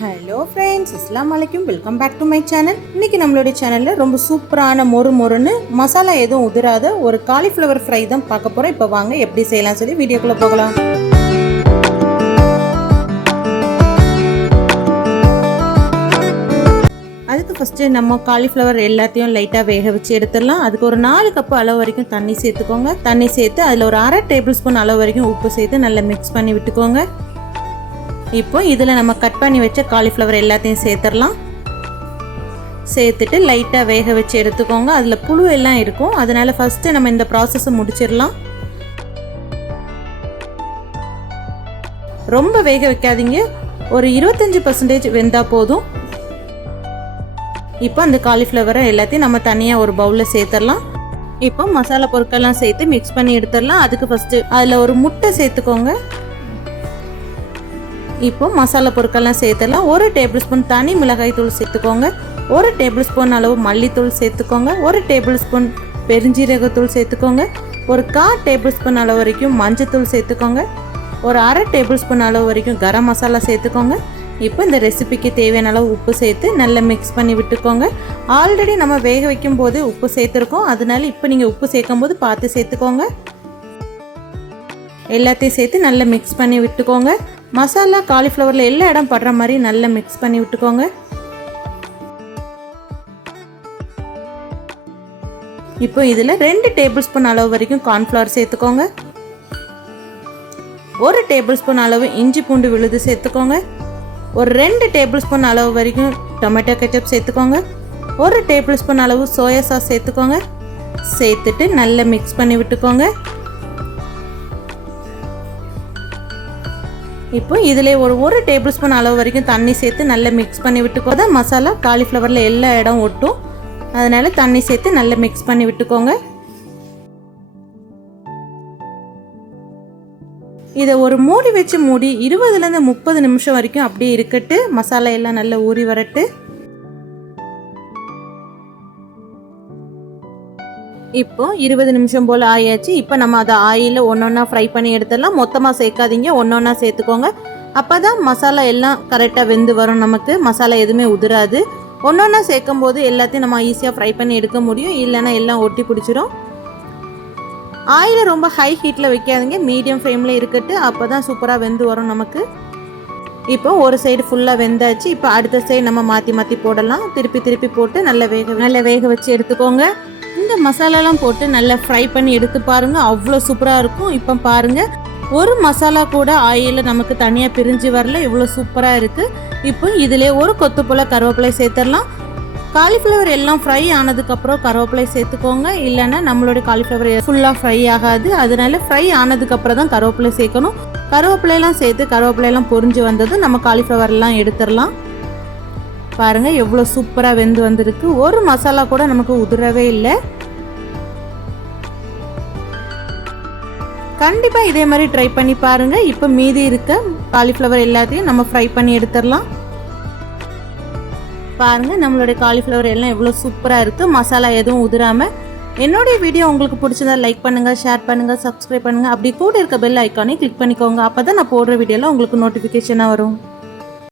Hello friends இஸ்லாம் வலைக்கும் welcome back to my channel இன்னைக்கு நம்மளுடைய சேனலில் ரொம்ப சூப்பரான மொறு மொறுன்னு மசாலா எதுவும் உதிராத ஒரு காலிஃப்ளவர் ஃப்ரை தான் பார்க்க போகிறோம் இப்போ வாங்க எப்படி செய்யலாம் சொல்லி வீடியோக்குள்ளே போகலாம். அதுக்கு ஃபஸ்ட்டு நம்ம காலிஃப்ளவர் எல்லாத்தையும் லைட்டாக வேக வச்சு எடுத்துடலாம். அதுக்கு ஒரு நாலு கப்பு அளவு வரைக்கும் தண்ணி சேர்த்துக்கோங்க. தண்ணி சேர்த்து அதில் ஒரு அரை டேபிள் ஸ்பூன் அளவு வரைக்கும் உப்பு சேர்த்து நல்லா மிக்ஸ் பண்ணி விட்டுக்கோங்க. இப்போ இதில் நம்ம கட் பண்ணி வச்ச காலிஃப்ளவர் எல்லாத்தையும் சேர்த்துடலாம். சேர்த்துட்டு லைட்டாக வேக வச்சு எடுத்துக்கோங்க. அதில் புழு எல்லாம் இருக்கும். அதனால் ஃபஸ்ட்டு நம்ம இந்த ப்ராசஸை முடிச்சிடலாம். ரொம்ப வேக வைக்காதீங்க. ஒரு இருபத்தஞ்சி பர்சன்டேஜ் வெந்தால் போதும். இப்போ அந்த காலிஃப்ளவரை எல்லாத்தையும் நம்ம தனியாக ஒரு பவுலில் சேர்த்துடலாம். இப்போ மசாலா பொருட்கள்லாம் சேர்த்து மிக்ஸ் பண்ணி எடுத்துடலாம். அதுக்கு ஃபஸ்ட்டு அதில் ஒரு முட்டை சேர்த்துக்கோங்க. இப்போ மசாலா பொருட்கள்லாம் சேர்த்துலாம் ஒரு டேபிள் ஸ்பூன் தனி மிளகாய் தூள் சேர்த்துக்கோங்க. ஒரு டேபிள் ஸ்பூன் அளவு மல்லித்தூள் சேர்த்துக்கோங்க. ஒரு டேபிள் ஸ்பூன் பெருஞ்சீரகத்தூள் சேர்த்துக்கோங்க. ஒரு கா டேபிள் ஸ்பூன் அளவு வரைக்கும் மஞ்சத்தூள் சேர்த்துக்கோங்க. ஒரு அரை டேபிள் ஸ்பூன் அளவு வரைக்கும் கரம் மசாலா சேர்த்துக்கோங்க. இப்போ இந்த ரெசிபிக்கு தேவையான அளவு உப்பு சேர்த்து நல்லா மிக்ஸ் பண்ணி விட்டுக்கோங்க. ஆல்ரெடி நம்ம வேக வைக்கும் போது உப்பு சேர்த்துருக்கோம். அதனால இப்போ நீங்கள் உப்பு சேர்க்கும் போது பார்த்து சேர்த்துக்கோங்க. எல்லாத்தையும் சேர்த்து நல்லா மிக்ஸ் பண்ணி விட்டுக்கோங்க. மசாலா காலிஃப்ளவரில் எல்லா இடம் படுற மாதிரி நல்லா மிக்ஸ் பண்ணி விட்டுக்கோங்க. இப்போ இதில் ரெண்டு டேபிள் ஸ்பூன் அளவு வரைக்கும் கார்ன்ஃப்ளவர் சேர்த்துக்கோங்க. ஒரு டேபிள் ஸ்பூன் அளவு இஞ்சி பூண்டு விழுது சேர்த்துக்கோங்க. ஒரு ரெண்டு டேபிள் ஸ்பூன் அளவு வரைக்கும் டொமேட்டோ கெச்சப் சேர்த்துக்கோங்க. ஒரு டேபிள் ஸ்பூன் அளவு சோயா சாஸ் சேர்த்துக்கோங்க. சேர்த்துட்டு நல்லா மிக்ஸ் பண்ணி விட்டுக்கோங்க. இப்போ இதில் ஒரு ஒரு டேபிள் ஸ்பூன் அளவு வரைக்கும் தண்ணி சேர்த்து நல்லா மிக்ஸ் பண்ணி விட்டுக்கோ. தான் மசாலா காலிஃப்ளவரில் எல்லா இடம் ஒட்டும். அதனால் தண்ணி சேர்த்து நல்லா மிக்ஸ் பண்ணி விட்டுக்கோங்க. இதை ஒரு மூடி வச்சு மூடி இருபதுலேருந்து முப்பது நிமிஷம் வரைக்கும் அப்படியே இருக்கட்டு. மசாலா எல்லாம் நல்லா ஊறி வரட்டு. இப்போ இருபது நிமிஷம் போல் ஆயாச்சு. இப்போ நம்ம அதை ஆயிலில் ஒன்று ஒன்றா ஃப்ரை பண்ணி எடுத்துடலாம். மொத்தமாக சேர்க்காதீங்க. ஒன்று ஒன்றா சேர்த்துக்கோங்க. அப்போ தான் மசாலா எல்லாம் கரெக்டாக வெந்து வரும் நமக்கு. மசாலா எதுவுமே உதிராது. ஒன்று ஒன்றா சேர்க்கும் போது எல்லாத்தையும் நம்ம ஈஸியாக ஃப்ரை பண்ணி எடுக்க முடியும். இல்லைன்னா எல்லாம் ஒட்டி பிடிச்சிரும். ஆயிலை ரொம்ப ஹை ஹீட்டில் வைக்காதீங்க. மீடியம் ஃப்ளேமில் இருக்கட்டு. அப்போ தான் சூப்பராக வெந்து வரும் நமக்கு. இப்போ ஒரு சைடு ஃபுல்லாக வெந்தாச்சு. இப்போ அடுத்த சைடு நம்ம மாற்றி மாற்றி போடலாம். திருப்பி திருப்பி போட்டு நல்லா வேக நல்லா வேக வச்சு எடுத்துக்கோங்க. இந்த மசாலாலாம் போட்டு நல்லா ஃப்ரை பண்ணி எடுத்து பாருங்கள் அவ்வளோ சூப்பராக இருக்கும். இப்போ பாருங்கள் ஒரு மசாலா கூட ஆயிலில் நமக்கு தனியாக பிரிஞ்சு வரல. இவ்வளோ சூப்பராக இருக்குது இப்போ இதிலே ஒரு கொத்து கருவேப்பிலை சேர்த்துடலாம். காலிஃப்ளவர் எல்லாம் ஃப்ரை ஆனதுக்கப்புறம் கருவேப்பிலை சேர்த்துக்கோங்க. இல்லைன்னா நம்மளோட காலிஃப்ளவர் ஃபுல்லாக ஃப்ரை ஆகாது. அதனால ஃப்ரை ஆனதுக்கப்புறம் தான் கருவேப்பிலை சேர்க்கணும். கருவேப்பிலையெல்லாம் சேர்த்து கருவேப்பிலையெல்லாம் பொரிஞ்சு வந்ததும் நம்ம காலிஃப்ளவர்லாம் எடுத்துடலாம். பாருங்கள் எவ்வளோ சூப்பராக வெந்து வந்திருக்கு. ஒரு மசாலா கூட நமக்கு உதிரவே இல்லை. கண்டிப்பாக இதே மாதிரி ட்ரை பண்ணி பாருங்கள் இப்போ மீதி இருக்க காலிஃப்ளவர் எல்லாத்தையும் நம்ம ஃப்ரை பண்ணி எடுத்துடலாம். பாருங்கள் நம்மளுடைய காலிஃப்ளவர் எல்லாம் எவ்வளோ சூப்பராக இருக்குது மசாலா எதுவும் உதிராமல் என்னுடைய வீடியோ உங்களுக்கு பிடிச்சதா லைக் பண்ணுங்கள் ஷேர் பண்ணுங்கள் சப்ஸ்கிரைப் பண்ணுங்கள் அப்படி கூட இருக்க பெல் ஐக்கானே கிளிக் பண்ணிக்கோங்க. அப்போ தான் நான் போடுற வீடியோவில் உங்களுக்கு நோட்டிஃபிகேஷனாக வரும்.